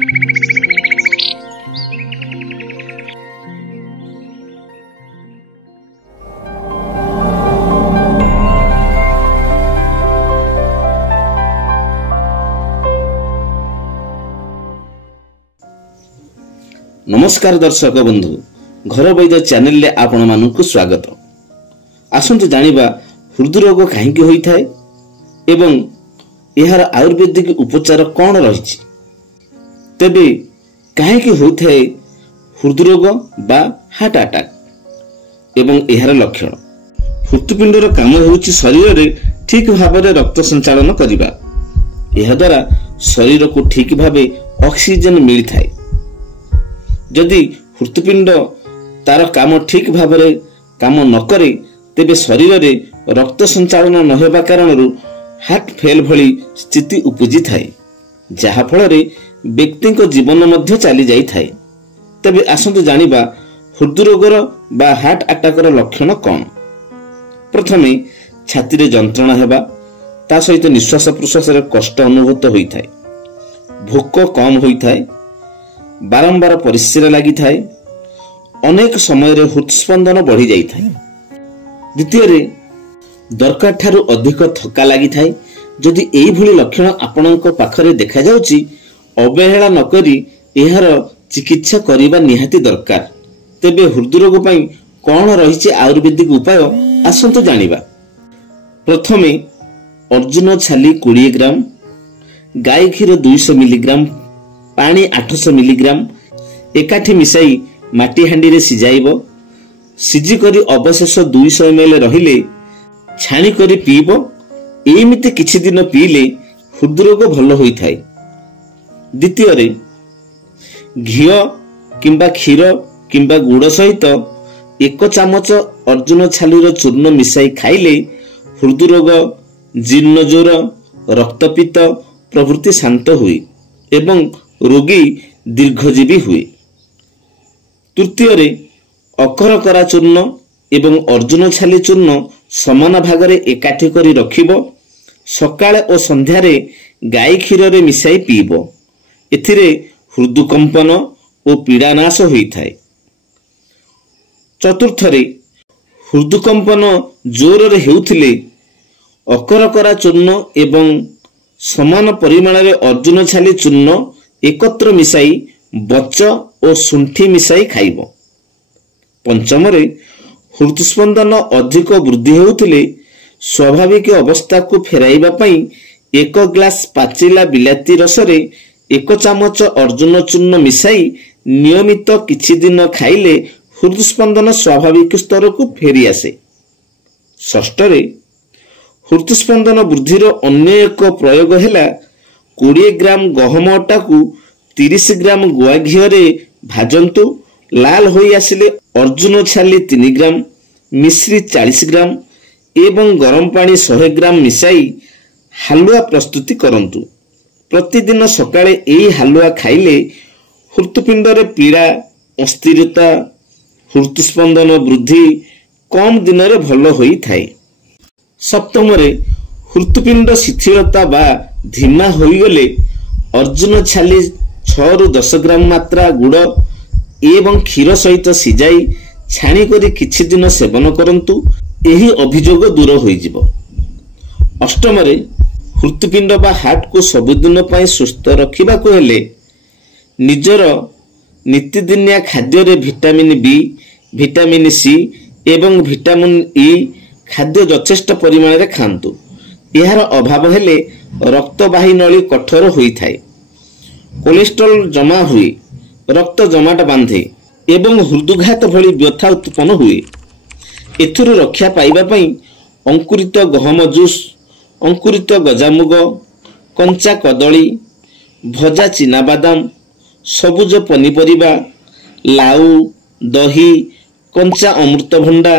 नमस्कार दर्शक बंधु, घर वैद्य चैनल रे आपण मानकु स्वागत। आसंतु जानिबा हृदरोग काहेकि होइथाय एवं एहार आयुर्वेदिक उपचार कौन रही। तेबे काहेकि होइथाय हृदरोग बा हार्ट अटैक एवं एहार लक्षण। हृदपिंडर काम होउछि शरीर रे ठीक भाबरे रक्त संचालन करिबा। एहा द्वारा शरीर को ठीक भाबे ऑक्सीजन मिली थाए। जदि हृदपिंड तार काम ठीक भाबरे काम न करे तेबे शरीर रे रक्त संचालन न हेबा कारणरू हार्ट फेल भली स्थिति उपजी थाए, जहा फल रे व्यक्ति को जीवन मध्य चली जाई थाए। तेबे आसंतु जानिबा हृदरोगर बा हार्ट अटैकर लक्षण कौन। प्रथमे छाती रे जंत्रणा हेबा, ता सहित निश्वास प्रश्वास रे कष्ट अनुभूत होई थाए, भोक कम होई थाए, बारंबार परिस्रा लगी थाए, अनेक समय रे हृदस्पंदन बढ़ी जाई थाए। द्वितीय रे दरकार ठारू अधिक थका लगी थाए। जदि एई भली लक्षण आपनक पाखरे देखा जाउची, अवहेला न करी एहार चिकित्सा करिबा निहाती दरकार। तेबे हृदरोग पई कोन रहिछि आयुर्वेदिक उपाय आसंतु जानिबा। प्रथमे अर्जुन छाली 20 ग्राम, गाय क्षीर 200 मिलीग्राम, पानी 800 मिलीग्राम एकाठी मिसाई माटी हांडी रे सिजाइबो। सिजी करी अवशेष 200 ml रहिले छाणी करी पीबो। एमिति किछि दिन पीले हृदरोग भलो होई थाए। द्वितीय रे घियो किंबा क्षीर किंबा गुड़ सहित 1 चामच अर्जुन छालीर चूर्ण मिसाई खाइले हृदरोग, जीर्ण ज्वर, रक्तपित्त प्रभृति शांत हुए एवं रोगी दीर्घजीवी हुए। तृतीय रे अकरकरा चूर्ण एवं अर्जुन छाली चूर्ण समान भागरे एकाठी करी रखिबो। सकाळे और संध्यारे गाय क्षीर रे मिसाई पीबो। एथिरे हृदकंपन और पीड़ानाश होइथाय। चतुर्थ रे हृदकंपन जोर रे हेउथिले अकरकरा चूर्ण एवं समान परिमाण रे अर्जुन छाली चूर्ण एकत्र मिसाई बच और सुंठी मिसाई खाइबो। पंचम रे हृदस्पंदन अधिक वृद्धि हेउथिले स्वाभाविक अवस्था को फेराइबा पई 1 ग्लास पाचिला बिलाती रस रे 1 चामच अर्जुन चूर्ण मिसाई नियमित किछि दिन खाइले हृदस्पंदन स्वाभाविक स्तर को फेरी आसे। षष्ठ रे हृदस्पंदन वृद्धिर अन्य एक प्रयोग हैला 20 ग्राम गहम अटा को 30 ग्राम गुआ घी रे भाजंतु। लाल होई आसिले अर्जुन छाली 3 ग्राम, मिश्री 40 ग्राम एवं गरम पानी 100 ग्राम मिसाई हालुआ प्रस्तुति करंतु। प्रतिदिन सकाळे एई हालुआ खाइले हृदपिंड रे पीड़ा, अस्थिरता, हृदस्पंदन वृद्धि कम दिन रे भलो होई थाए। सप्तम रे हृदपिंड शिथिलता बा धीमा होई गले अर्जुन छाली 6 रु 10 ग्राम मात्रा गुड़ एवं क्षीर सहित सिजाई छाणी करी किछि दिन सेवन करंतु। एही अभियोग दूर होई जिवो। अष्टम रे हृदपिंड बा हार्ट को सबुदिन पई सुस्थ रखिबा को हेले निजर नित्यदिनिया खाद्य रे विटामिन बी, विटामिन सी एवं विटामिन ई खाद्य यथेष्ट परिमाण रे खांतु। एहार अभाव हेले रक्तवाही नली कठोर होई थाए, कोलेस्ट्रॉल जमा हुए, रक्त जमाट बांधे एवं हृदघात भली व्यथा उत्पन्न हुए। एथुरु रक्षा पाइबा पई अंकुरित गहम जूस, अंकुरित गजामुग, कंचा कदली, भजा चीना बादाम, सबुज पनीपरिबा, लाउ, दही, कंचा अमृतभंडा,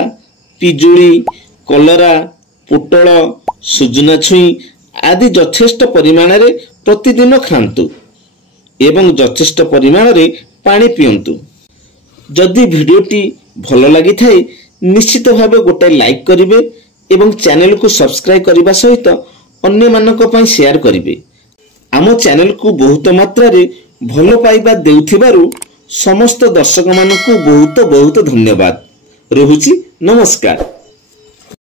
पिजुली, कलरा, पोटल, सुजुना छुई आदि यथेष्ट परिमाण रे प्रतिदिन खांतु एवं यथेष्ट परिमाण रे पानी पियंतु। जदि भिडियोटी भल लगी थाए निश्चित भावे गोटे लाइक करिवे एवं चैनल को सब्सक्राइब करने सहित अन्य मानक पई शेयर करिवे। आम चैनल को बहुत मात्रा रे भल पाइबा देउथिबारु समस्त दर्शक मानकु बहुत बहुत धन्यवाद। रहुछि नमस्कार।